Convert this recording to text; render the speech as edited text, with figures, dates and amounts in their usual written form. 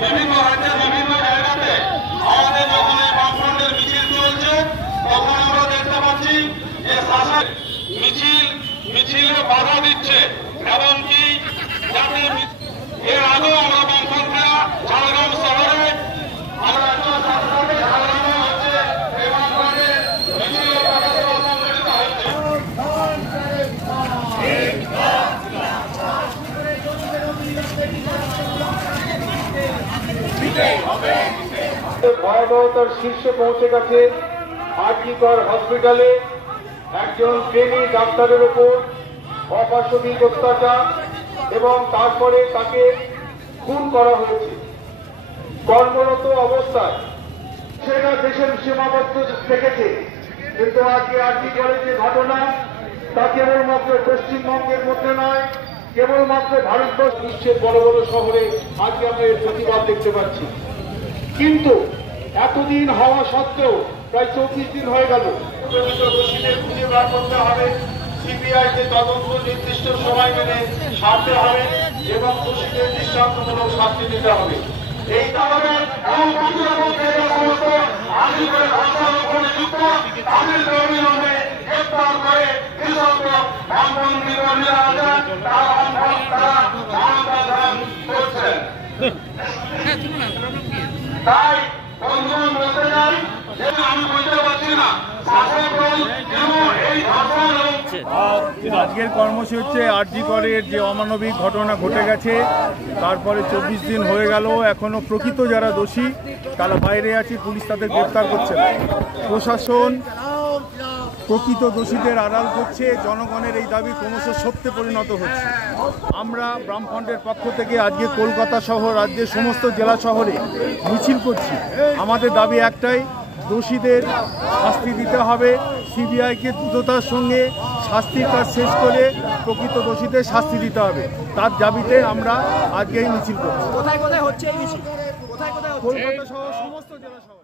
বিভিন্ন রাজ্যে বিভিন্ন জায়গাতে আমাদের যখন এই বামফ্রন্টের মিছিল চলছে তখন আমরা দেখতে পাচ্ছি যে শাসক মিছিলে বাধা দিচ্ছে এবং কি যাতে এর আগেও আমরা বামফ্রন্টরা ঝাড়গ্রাম শহরে আমরা ঝাড়গ্রামে হচ্ছে এই বামফ্রন্টের মিছিল সংগঠিত হচ্ছে। ভয়াবহতার শীর্ষে পৌঁছে গেছে আরজিকর হসপিটালে একজন ট্রেনি ডাক্তারের উপর অপাশবিক অত্যাচার এবং তারপরে তাকে খুন করা হয়েছে কর্মরত অবস্থায়। সেটা দেশের সীমাবদ্ধ থেকেছে, কিন্তু আজকে আরজিকরের যে ঘটনা তা কেবলমাত্র পশ্চিমবঙ্গের মধ্যে নয়, কেবলমাত্র ভারতবর্ষ বিশ্বের বড় বড় শহরে আজকে আমরা এর প্রতিবাদ দেখতে পাচ্ছি। কিন্তু এতদিন হওয়া সত্ত্বেও প্রায় 24 দিন হয়ে গেল। প্রকৃত দোষীদের খুঁজে বার করতে হবে, সিবিআইকে তদন্ত নির্দিষ্ট সময় মেনে সারতে হবে এবং দোষীদের দৃষ্টান্তমূলক শাস্তি দিতে হবে। এই কারণে গ্রেপ্তার করে তাই বন্ধুগণ বলতে চাই যে আমি বুঝতে পারছি না আজকের কর্মসূচি হচ্ছে আরজিকরের যে অমানবিক ঘটনা ঘটে গেছে, তারপরে 24 দিন হয়ে গেল, এখনো প্রকৃত যারা দোষী তারা বাইরে আছে, পুলিশ তাদের গ্রেপ্তার করছে না। প্রশাসন প্রকৃত দোষীদের আড়াল করছে, জনগণের এই দাবি ক্রমশ সত্যে পরিণত হচ্ছে। আমরা বামফ্রন্টের পক্ষ থেকে আজকে কলকাতা সহ রাজ্যের সমস্ত জেলা শহরে মিছিল করছি। আমাদের দাবি একটাই, দোষীদের শাস্তি দিতে হবে, সিবিআইকে দ্রুততার সঙ্গে শাস্তির কাজ শেষ করে প্রকৃত দোষীদের শাস্তি দিতে হবে। তার দাবিতে আমরা আজকে এই মিছিল করছি। কোথায় কোথায় হচ্ছে এই মিছিল? কলকাতা সহ সমস্ত জেলা শহরে।